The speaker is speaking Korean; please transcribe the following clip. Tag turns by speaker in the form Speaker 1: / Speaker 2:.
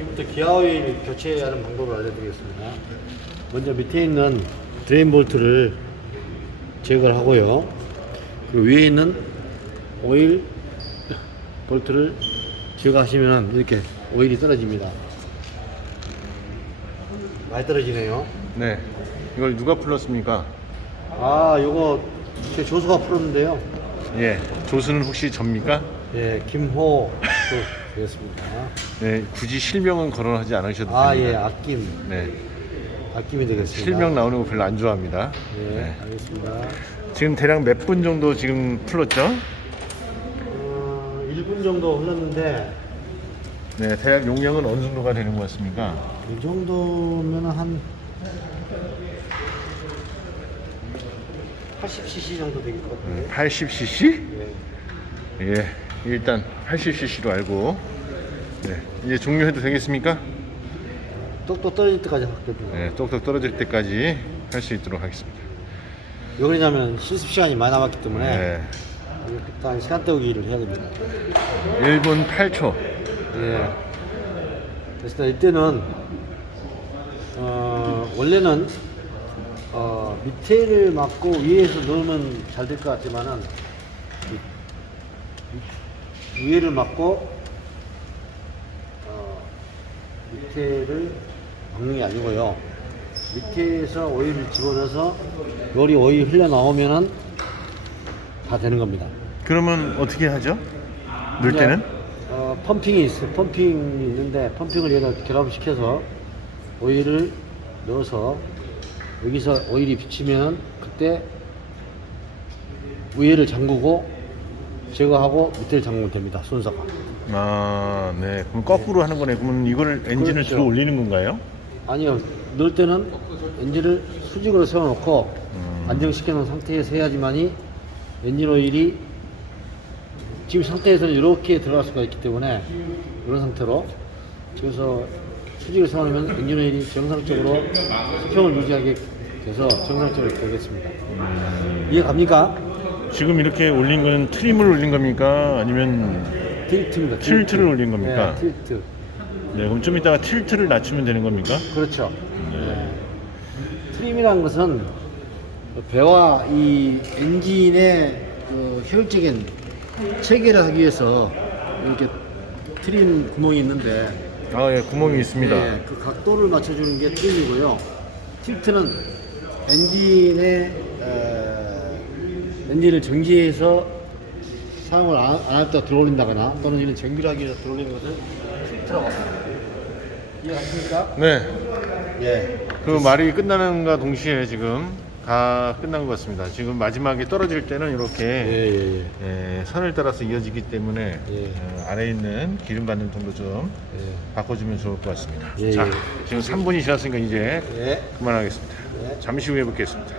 Speaker 1: 지금부터 기아 오일 교체하는 방법을 알려드리겠습니다. 먼저 밑에 있는 드레인 볼트를 제거를 하고요. 그리고 위에 있는 오일 볼트를 제거하시면 이렇게 오일이 떨어집니다. 많이 떨어지네요.
Speaker 2: 네. 이걸 누가 풀었습니까?
Speaker 1: 아, 요거 제 조수가 풀었는데요.
Speaker 2: 예. 조수는 혹시 접니까?
Speaker 1: 예, 김호 되겠습니다.
Speaker 2: 네. 굳이 실명은 거론하지 않으셔도
Speaker 1: 아, 예,
Speaker 2: 됩니다.
Speaker 1: 아낌.
Speaker 2: 네.
Speaker 1: 아낌이 되겠습니다.
Speaker 2: 실명 나오는 거 별로 안 좋아합니다.
Speaker 1: 예,
Speaker 2: 네.
Speaker 1: 알겠습니다.
Speaker 2: 지금 대략 몇 분 정도 지금 풀었죠?
Speaker 1: 어, 1분 정도 흘렀는데
Speaker 2: 네. 대략 용량은 어느 정도가 되는 것 같습니까?
Speaker 1: 이 정도면 한 80cc 정도 같아요.
Speaker 2: 80cc?
Speaker 1: 예.
Speaker 2: 예. 일단 80cc로 알고 네. 이제 종료해도 되겠습니까?
Speaker 1: 똑똑 떨어질 때까지 할거든요.
Speaker 2: 네. 똑똑 떨어질 때까지 할 수 있도록 하겠습니다.
Speaker 1: 왜 그러냐면 실습 시간이 많이 남았기 때문에
Speaker 2: 네.
Speaker 1: 일단 시간 때우기를 해야 됩니다.
Speaker 2: 1분 8초.
Speaker 1: 예. 그래서 이때는 어, 원래는 어, 밑에를 막고 위에서 넣으면 잘 될 것 같지만은 이- 이- 위에를 막고 어, 밑에를 막는 게 아니고요. 밑에서 오일을 집어넣어서 요리 오일 흘러 나오면은 다 되는 겁니다.
Speaker 2: 그러면 어떻게 하죠? 넣을 때는?
Speaker 1: 어, 펌핑이 있어. 펌핑이 있는데 펌핑을 여기다 결합시켜서 오일을 넣어서 여기서 오일이 비치면 그때 위에를 잠그고 제거하고 밑에를 잠그면 됩니다. 순서가.
Speaker 2: 아, 네. 그럼 거꾸로 하는 거네. 그러면 이거를 엔진을
Speaker 1: 그렇죠.
Speaker 2: 들어 올리는 건가요?
Speaker 1: 아니요. 넣을 때는 엔진을 수직으로 세워놓고
Speaker 2: 음.
Speaker 1: 안정시켜 놓은 상태에서 해야지만이 엔진 오일이 지금 상태에서는 이렇게 들어갈 수가 있기 때문에 이런 상태로 그래서 수직을 세워놓으면 엔진 오일이 정상적으로 수평을 유지하게 돼서 정상적으로 되겠습니다. 이해 갑니까?
Speaker 2: 지금 이렇게 올린 거는 트림을 올린 겁니까? 아니면
Speaker 1: 틸트입니다.
Speaker 2: 틸트를 올린 겁니까?
Speaker 1: 네, 틸트.
Speaker 2: 네, 그럼 좀 이따가 틸트를 낮추면 되는 겁니까?
Speaker 1: 그렇죠. 네. 트림이라는 것은 배와 이 엔진의 그 효율적인 체계를 하기 위해서 이렇게 트림 구멍이 있는데
Speaker 2: 아, 예, 구멍이 있습니다.
Speaker 1: 네, 그 각도를 맞춰주는 게 트림이고요. 틸트는 엔진의 에, 엔진을 정지해서 사용을 안, 때 들어올린다거나 또는 이런 정비를 하기 위해서 들어올리는 것을 틸트라고 합니다. 이해가십니까?
Speaker 2: 네.
Speaker 1: 예.
Speaker 2: 그 말이 끝나는가 동시에 지금 다 끝난 것 같습니다. 지금 마지막에 떨어질 때는 이렇게
Speaker 1: 예, 예, 예.
Speaker 2: 예, 선을 따라서 이어지기 때문에
Speaker 1: 예.
Speaker 2: 어, 아래에 있는 기름 받는 통도 좀
Speaker 1: 예.
Speaker 2: 바꿔주면 좋을 것 같습니다.
Speaker 1: 예,
Speaker 2: 자,
Speaker 1: 예.
Speaker 2: 지금 3분이 지났으니까 이제
Speaker 1: 예.
Speaker 2: 그만하겠습니다.
Speaker 1: 예.
Speaker 2: 잠시 후에 뵙겠습니다.